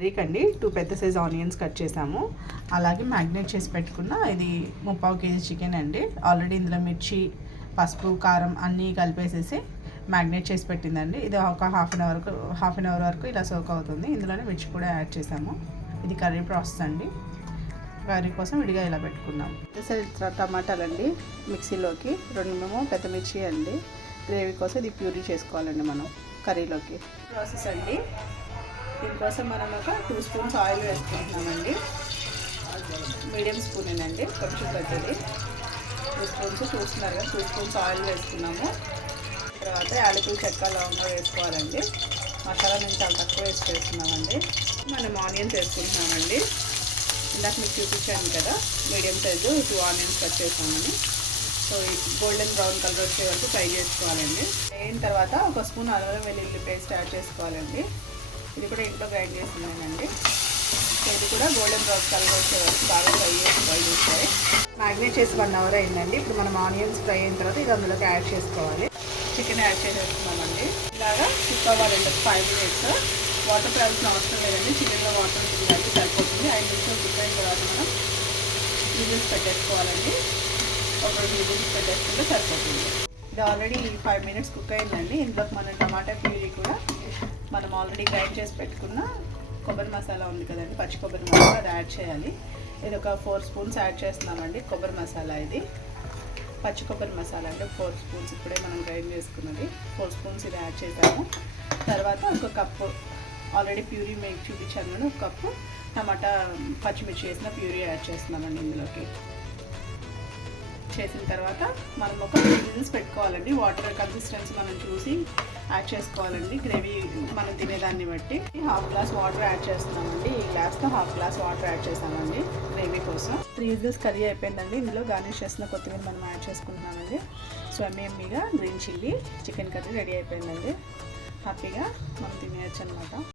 కర్రీకండి two పెద్ద size onions cut చేసాము. అలాగే మ్యాగ్నేట్ చేసి పెట్టుకున్న ఇది ముప్పావు కేజీ చికెన్ అండి. ఆల్రెడీ ఇందులో మిర్చి పసుపు కారం అన్నీ కలిపేసేసి మ్యాగ్నేట్ చేసి పెట్టిందండి. ఇది ఒక half an hour half an hour వరకు ఇలా సోక్ అవుతుంది. ఇందులోనే మిర్చి కూడా యాడ్ చేసాము. ఇది కర్రీ ప్రాసెస్ అండి. కర్రీ కోసం విడిగా ఇలా పెట్టుకున్నాం టమాటాలు అండి మిక్సీలోకి. రెండు మేము పెద్ద మిర్చి అండి. గ్రేవీ కోసం ఇది ప్యూరీ చేసుకోవాలండి మనం కర్రీలోకి. ప్రాసెస్ అండి. దీనికోసం మనం ఒక టూ స్పూన్స్ ఆయిల్ వేసుకుంటున్నామండి. మీడియం స్పూనేనండి కొంచెం పెద్దది. టూ స్పూన్స్ చూస్తున్నారు కదా టూ స్పూన్స్ ఆయిల్ వేసుకున్నాము. తర్వాత యాలకులు చెక్క లవంగా వేసుకోవాలండి. మసాలా నేను చాలా తక్కువ వేసి వేస్తున్నామండి మనం ఆనియన్స్ వేసుకుంటున్నామండి. ఇందాక మీకు చూపించాను కదా medium size two onions cut చేసామని. సో గోల్డెన్ బ్రౌన్ కలర్ వచ్చే వరకు ఫ్రై చేసుకోవాలండి. అయిన తర్వాత ఒక స్పూన్ అల్లం వెల్లుల్లి పేస్ట్ యాడ్ చేసుకోవాలండి. ఇది కూడా ఇంట్లో గ్రైండ్ చేస్తున్నానండి ఇది కూడా గోల్డెన్ బ్రౌన్ కలర్ వచ్చే వరకు బాగా ఫ్రై చేసి ఫ్రై చేస్తాయి మ్యాగ్నేట్ చేసి వన్ అవర్ అయిందండి. ఇప్పుడు మనం ఆనియన్స్ ఫ్రై అయిన తర్వాత ఇది అందులోకి యాడ్ చేసుకోవాలి. చికెన్ యాడ్ చేసేస్తున్నామండి ఇలాగా కుక్ ఫైవ్ మినిట్స్ వాటర్ ప్రాల్సిన అవసరం లేదండి. చికెన్లో వాటర్ ఉంటుంది సరిపోతుంది. ఐదు నిమిషాలు కుక్ అయిన తర్వాత మనం విజిల్స్ పెట్టేసుకోవాలండి. ఒక రెండు విజిల్స్ పెట్టేసుకుంటే సరిపోతుంది. ఇది ఆల్రెడీ ఫైవ్ మినిట్స్ కుక్ అయిందండి. ఇందులోకి మనం టమాటా ప్యూరీ కూడా మనం ఆల్రెడీ గ్రైండ్ చేసి పెట్టుకున్న కొబ్బరి మసాలా ఉంది కదండి. పచ్చి కొబ్బరి మసాలా అది యాడ్ చేయాలి. ఇది ఒక ఫోర్ స్పూన్స్ యాడ్ చేస్తున్నామండి కొబ్బరి మసాలా ఇది. పచ్చి కొబ్బరి మసాలా అంటే ఫోర్ స్పూన్స్ ఇప్పుడే మనం గ్రైండ్ చేసుకున్నది. ఫోర్ స్పూన్స్ ఇది యాడ్ చేసాము. తర్వాత ఒక కప్పు ఆల్రెడీ ప్యూరీ మీకు చూపించాను కదా ఒక కప్పు టమాటా పచ్చిమిర్చి వేసిన ప్యూరీ యాడ్ చేస్తున్నామండి ఇందులోకి. చేసిన తర్వాత మనం ఒక విజిల్స్ పెట్టుకోవాలండి. వాటర్ కన్సిస్టెన్సీ మనం చూసి యాడ్ చేసుకోవాలండి. గ్రేవీ మనం తినేదాన్ని బట్టి హాఫ్ గ్లాస్ వాటర్ యాడ్ చేస్తున్నామండి. ఈ గ్లాస్తో హాఫ్ గ్లాస్ వాటర్ యాడ్ చేసామండి గ్రేవీ కోసం. త్రీ విజిల్స్ కర్రీ అయిపోయిందండి. ఇందులో గార్నిష్ చేసిన కొత్తిమీర మనం యాడ్ చేసుకుంటున్నామండి. సో మీద green chilli chicken curry ready అయిపోయిందండి. హ్యాపీగా మనం తినేయచ్చు అనమాట